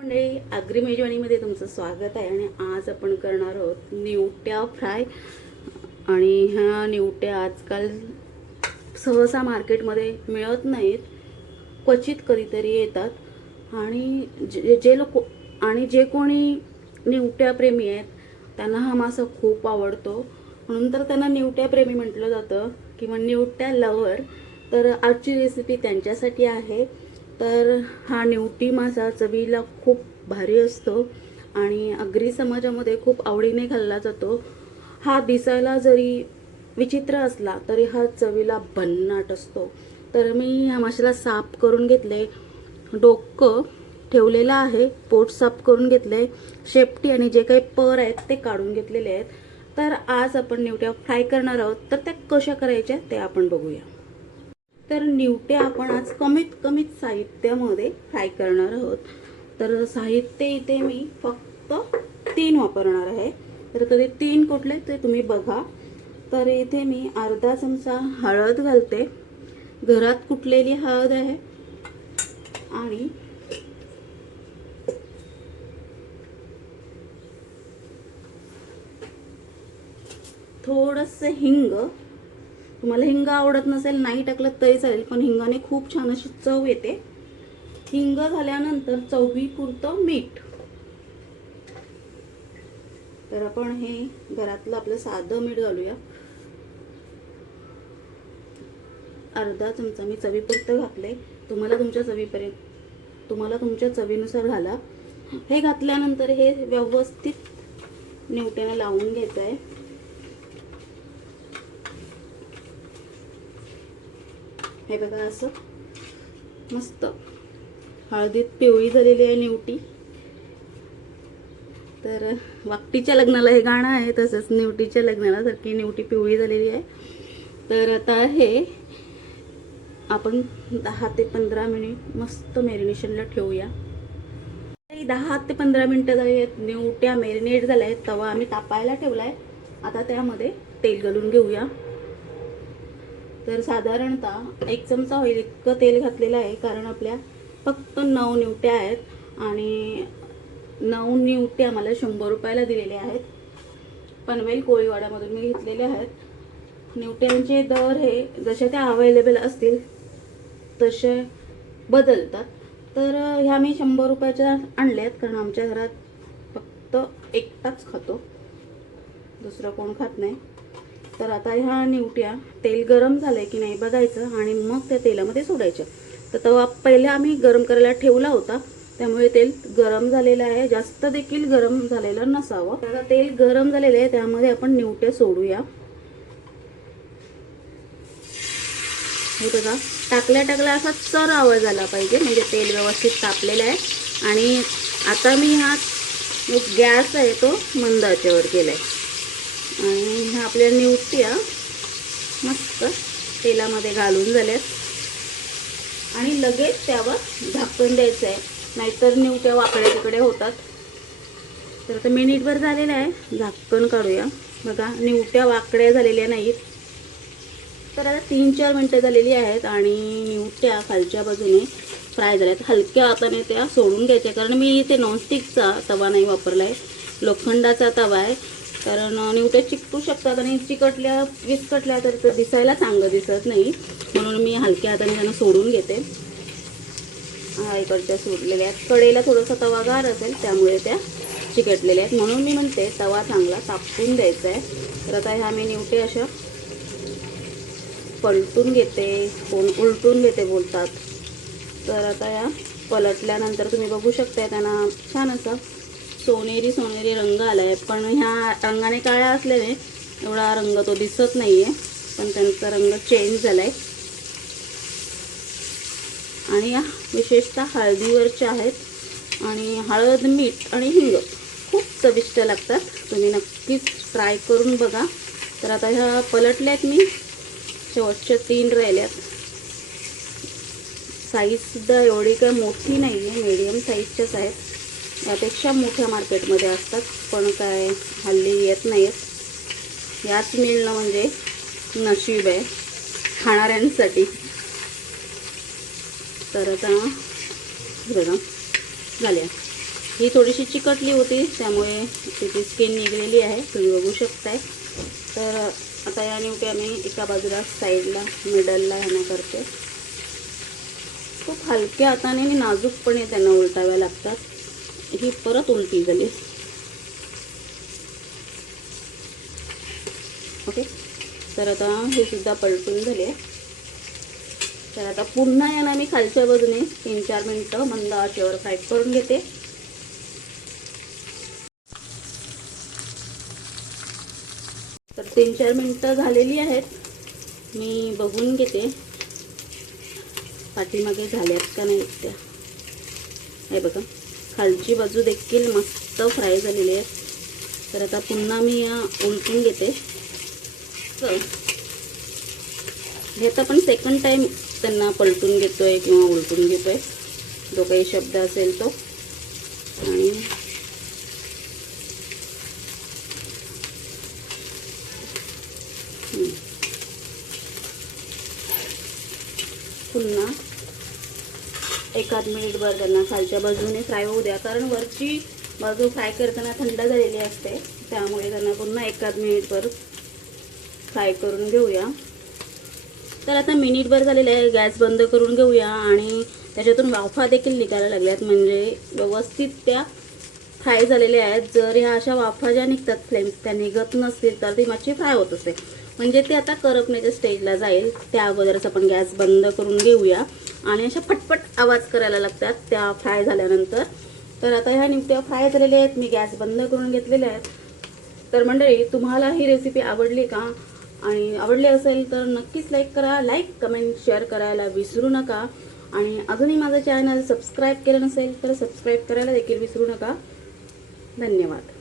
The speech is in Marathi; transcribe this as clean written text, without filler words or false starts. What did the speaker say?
मंडळी, आगरी मेजवानीमध्ये तुमचं स्वागत आहे. आणि आज आपण करणार आहोत निवट्या फ्राय. आणि ह्या निवट्या आजकाल सहसा मार्केटमध्ये मिळत नाहीत, क्वचित कधीतरी येतात. आणि जे कोणी निवट्या प्रेमी आहेत त्यांना हा मासा खूप आवडतो, म्हणून तर त्यांना निवट्या प्रेमी म्हटलं जातं किंवा निवट्या लवर. तर आजची रेसिपी त्यांच्यासाठी आहे. तर हा निवटी मासा चवीला खूप भारी असतो आणि आगरी समाजामध्ये खूप आवडीने खाल्ला जातो. हा दिसायला जरी विचित्र असला तरी हा चवीला भन्नाट असतो. तर मी ह्या माशाला साफ करून घेतले, डोकं ठेवलेलं आहे, पोट साफ करून घेतले, शेपटी आणि जे काही पर आहेत ते काढून घेतलेले आहेत. तर आज आपण निवट्या फ्राय करणार आहोत. तर त्या कशा करायच्या ते आपण बघूया. तर निवट्या आपण आज कमीत साहित्यामध्ये फ्राय करणार आहोत. तर साहित्य इथे मी फक्त 3 वापरणार आहे. तर ते 3 कुठले ते तुम्ही बघा. तर इथे मी अर्धा चमचा हळद घालते, घरात कुटलेली हळद आहे. आणि थोडंसं हिंग. तुम्हाला हिंग आवडत नसेल नाही टाकलं तरी चालेल, पण हिंगाने खूप छान अशी चव येते. हिंग झाल्यानंतर चवीपुरतं मीठ. तर आपण हे घरातलं आपलं साधं मीठ घालूया. अर्धा चमचा मी चवीपुरतं घातले. तुम्हाला तुमच्या चवीनुसार घाला. हे घातल्यानंतर हे व्यवस्थित निवट्याला लावून घ्यायचं आहे. हे बघा, असं मस्त हळदीत पिवळी झालेली आहे निवटी. तर वाकटीच्या लग्नाला हे गाणं आहे, तसंच निवटीच्या लग्नाला सारखी निवटी पिवळी झालेली आहे. तर आता हे आपण 10 ते 15 मिनिट मस्त मॅरिनेशनला ठेवूया. 10 ते 15 मिनिटं झाली आहेत, निवट्या मॅरिनेट झाल्या आहेत. तवा आम्ही तापायला ठेवलाय. आता त्यामध्ये तेल घालून घेऊया. तर साधारणतः 1 चमचा होईल इतकं तेल घातलेलं आहे, कारण आपल्या फक्त 9 निवट्या आहेत आणि 9 निवट्या आम्हाला 100 रुपयाला दिलेल्या आहेत. पनवेल कोळीवाड्यामधून मी घेतलेले आहेत. निवट्यांचे दर हे जसे त्या अवेलेबल असतील तसे बदलतात. तर ह्या मी 100 रुपयाच्या आणल्यात, कारण आमच्या घरात फक्त एकटाच खातो, दुसरं कोण खात नाही. तर आता ह्या निवट्या तेल गरम झालंय की नाही बघायचं आणि मग त्या तेलामध्ये सोडायच्या. तर तवा पहिले आम्ही गरम करायला ठेवला होता, त्यामुळे तेल गरम झालेलं आहे. जास्त देखील गरम झालेलं नसावं. तर तेल गरम झालेलं आहे, त्यामध्ये आपण निवट्या सोडूया. हे बघा, टाकल्या असा चर आवाज आला पाहिजे, म्हणजे तेल व्यवस्थित तापलेलं आहे. आणि आता मी हा गॅस आहे तो मंद आचेवर केलाय आणि ह्या आपल्या निवट्या मस्त तेलामध्ये घालून झाल्यात. आणि लगेच त्यावर झाकण द्यायचं आहे, नाहीतर निवट्या वाकड्या तिकडे होतात. तर आता मिनिटभर झालेलं आहे, झाकण काढूया. बघा, निवट्या वाकड्या झालेल्या नाहीत. तर आता 3-4 मिनटं झालेली आहेत आणि निवट्या खालच्या बाजूने फ्राय झाल्यात. हलक्या हाताने त्या सोडून घ्यायच्या, कारण मी इथे नॉनस्टिकचा तवा नाही वापरला आहे, लोखंडाचा तवा आहे. कारण निवट्या चिकटू शकतात आणि विस्कटल्या तर ते दिसायला चांगलं दिसत नाही, म्हणून मी हलक्या हाताने त्यांना सोडून घेते. इकडच्या सोडलेल्या आहेत. कडेला थोडासा तवा गार असेल त्यामुळे त्या चिकटलेल्या आहेत, म्हणून मी म्हणते तवा चांगला तापवून द्यायचा आहे. तर आता ह्या मी निवटे अशा पलटून घेते, कोण उलटून घेते बोलतात. तर आता या पलटल्यानंतर तुम्ही बघू शकता त्यांना छान असा सोनेरी रंग आला आहे. पण ह्या रंगाने काळ्या असल्याने एवढा रंग तो दिसत नाही आहे, पण त्यांचा रंग चेंज झाला आहे. आणि या विशेषतः हळदीवरच्या आहेत. आणि हळद, मीठ आणि हिंग खूप चविष्ट लागतात. तुम्ही नक्कीच ट्राय करून बघा. तर आता ह्या पलटल्यात मी, शेवटच्या 3 राहिल्यात. साईजसुद्धा एवढी काही मोठी नाही आहे, मीडियम साईजच्याच आहेत. यापेक्षा मोठ्या मार्केटमध्ये असतात, पण काय हल्ली येत नाहीत. याच मिळणं म्हणजे नशीब आहे खाणाऱ्यांसाठी. तर आता बघा झाल्या. ही थोडीशी चिकटली होती, त्यामुळे तिची स्किन निघलेली आहे, तुम्ही बघू शकताय. तर आता या निवट्या मी एका बाजूला साईडला मिडलला ह्यानं करते. खूप हलक्या हाताने आणि नाजूकपणे त्यांना उलटाव्या लागतात. ही परत उलटी झाली. ओके, तर आता हे सुद्धा पलटून झाले. तर आता पुन्हा यांना मी खालच्या बाजूने 3-4 मिनटं मंद आचेवर फ्राय करून घेते. तर 3-4 मिनटं झालेली आहेत. मी बघून घेते पाठीमागे झाल्यात का नाही त्या. हे बघा, खालची बाजू देखील मस्त फ्राय झालेली आहे. तर आता पुन्हा मी या उलटून घेते. हे आता पण सेकंड टाइम त्यांना पलटून घेतोय किंवा उलटून घेतोय, जो काही शब्द असेल तो. आणि पुन्हा एखाद मिनिटभर त्यांना खालच्या बाजूने फ्राय होऊ द्या, कारण वरची बाजू फ्राय करताना थंड झालेली असते, त्यामुळे त्यांना पुन्हा एखाद मिनिटभर फ्राय करून घेऊया. तर आता मिनिटभर झालेलं आहे. गॅस बंद करून घेऊया आणि त्याच्यातून वाफा देखील निघायला लागल्यात, म्हणजे व्यवस्थित त्या फ्राय झालेल्या आहेत. जर ह्या अशा वाफा ज्या निघतात फ्लेम त्या निघत नसतील तर ती मच्छी फ्राय होत असते, म्हणजे ती आता करपण्याच्या स्टेजला जाईल. त्या अगोदरच आपण गॅस बंद करून घेऊया. आणि अशा पटपट आवाज करायला लागतात त्या फ्राय झाल्यानंतर. तर आता ह्या निवट्या फ्राय झालेल्या आहेत, मी गॅस बंद करून घेतलेल्या आहेत. तर मंडळी, तुम्हाला ही रेसिपी आवडली का? आणि आवडली असेल तर नक्कीच लाईक करा. लाईक, कमेंट, शेअर करायला विसरू नका. आणि अजूनही माझं चॅनल सबस्क्राईब केलं नसेल तर सबस्क्राईब करायला देखील विसरू नका. धन्यवाद.